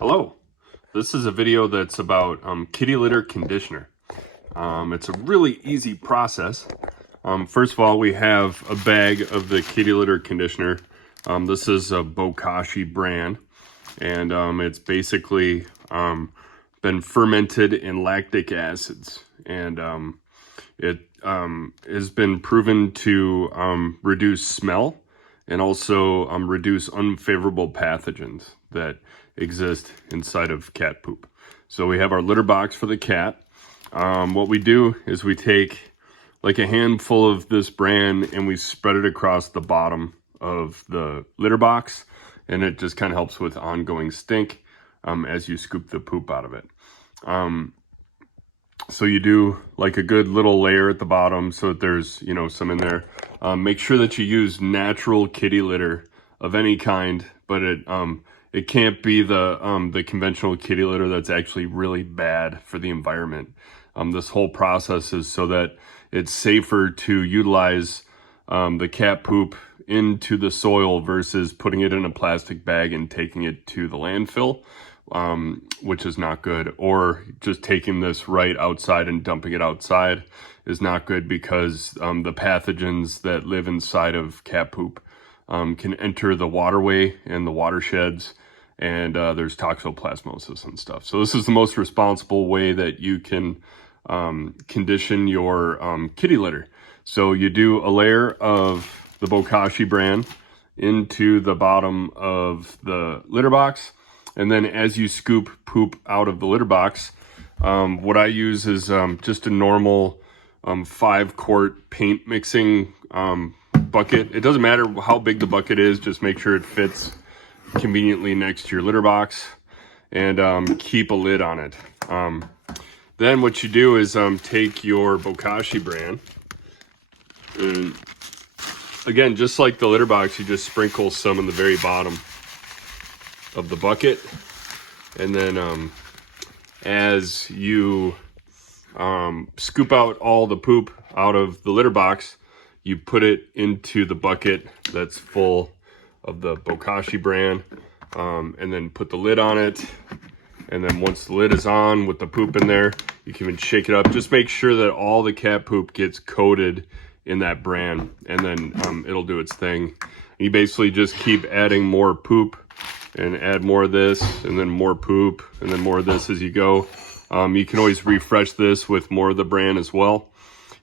Hello, this is a video that's about kitty litter conditioner. It's a really easy process. First of all, we have a bag of the kitty litter conditioner. This is a Bokashi Bran, and it's basically been fermented in lactic acids, and it has been proven to reduce smell and also reduce unfavorable pathogens that exist inside of cat poop. So we have our litter box for the cat. What we do is we take like a handful of this bran and we spread it across the bottom of the litter box, and it just kind of helps with ongoing stink as you scoop the poop out of it. So you do like a good little layer at the bottom so that there's, some in there. Make sure that you use natural kitty litter of any kind, but it can't be the conventional kitty litter that's actually really bad for the environment. This whole process is so that it's safer to utilize the cat poop into the soil versus putting it in a plastic bag and taking it to the landfill, which is not good. Or just taking this right outside and dumping it outside is not good, because the pathogens that live inside of cat poop can enter the waterway and the watersheds, and there's toxoplasmosis and stuff. So this is the most responsible way that you can condition your kitty litter. So you do a layer of the Bokashi Bran into the bottom of the litter box, and then as you scoop poop out of the litter box, what I use is just a normal 5-quart paint mixing bucket. It doesn't matter how big the bucket is, just make sure it fits conveniently next to your litter box, and keep a lid on it. Then what you do is take your Bokashi Bran, and again, just like the litter box, you just sprinkle some in the very bottom of the bucket, and then as you scoop out all the poop out of the litter box, you put it into the bucket that's full of the Bokashi Bran, and then put the lid on it. And then once the lid is on with the poop in there, you can even shake it up. Just make sure that all the cat poop gets coated in that bran, and then it'll do its thing. You basically just keep adding more poop and add more of this, and then more poop, and then more of this as you go. You can always refresh this with more of the bran as well.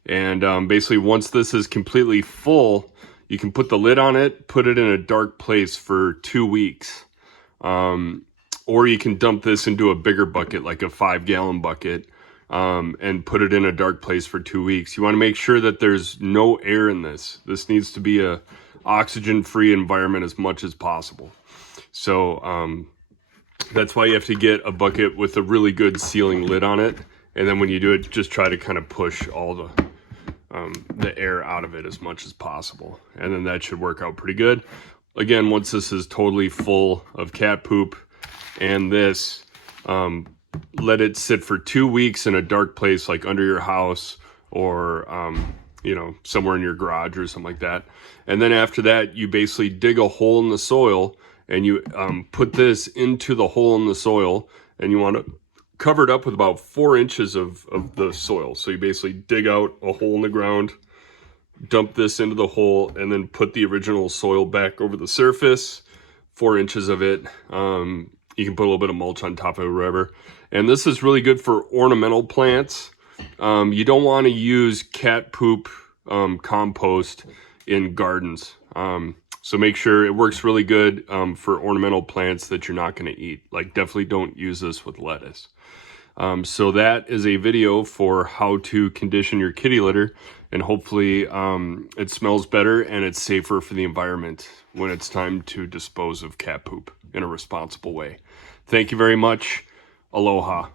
And basically once this is completely full, you can put the lid on it, put it in a dark place for 2 weeks. Or you can dump this into a bigger bucket, like a 5-gallon bucket, and put it in a dark place for 2 weeks. You want to make sure that there's no air in this. This needs to be a oxygen-free environment as much as possible. So that's why you have to get a bucket with a really good sealing lid on it. And then when you do it, just try to kind of push all the air out of it as much as possible. And then that should work out pretty good. Again, once this is totally full of cat poop and this, let it sit for 2 weeks in a dark place, like under your house, or somewhere in your garage or something like that. And then after that, you basically dig a hole in the soil, and you put this into the hole in the soil, and you want to cover it up with about 4 inches of the soil. So you basically dig out a hole in the ground, dump this into the hole, and then put the original soil back over the surface, 4 inches of it. You can put a little bit of mulch on top of it or whatever. And this is really good for ornamental plants. You don't want to use cat poop compost in gardens. So make sure it works really good for ornamental plants that you're not going to eat. Like, definitely don't use this with lettuce. So that is a video for how to condition your kitty litter, and hopefully it smells better and it's safer for the environment when it's time to dispose of cat poop in a responsible way. Thank you very much. Aloha.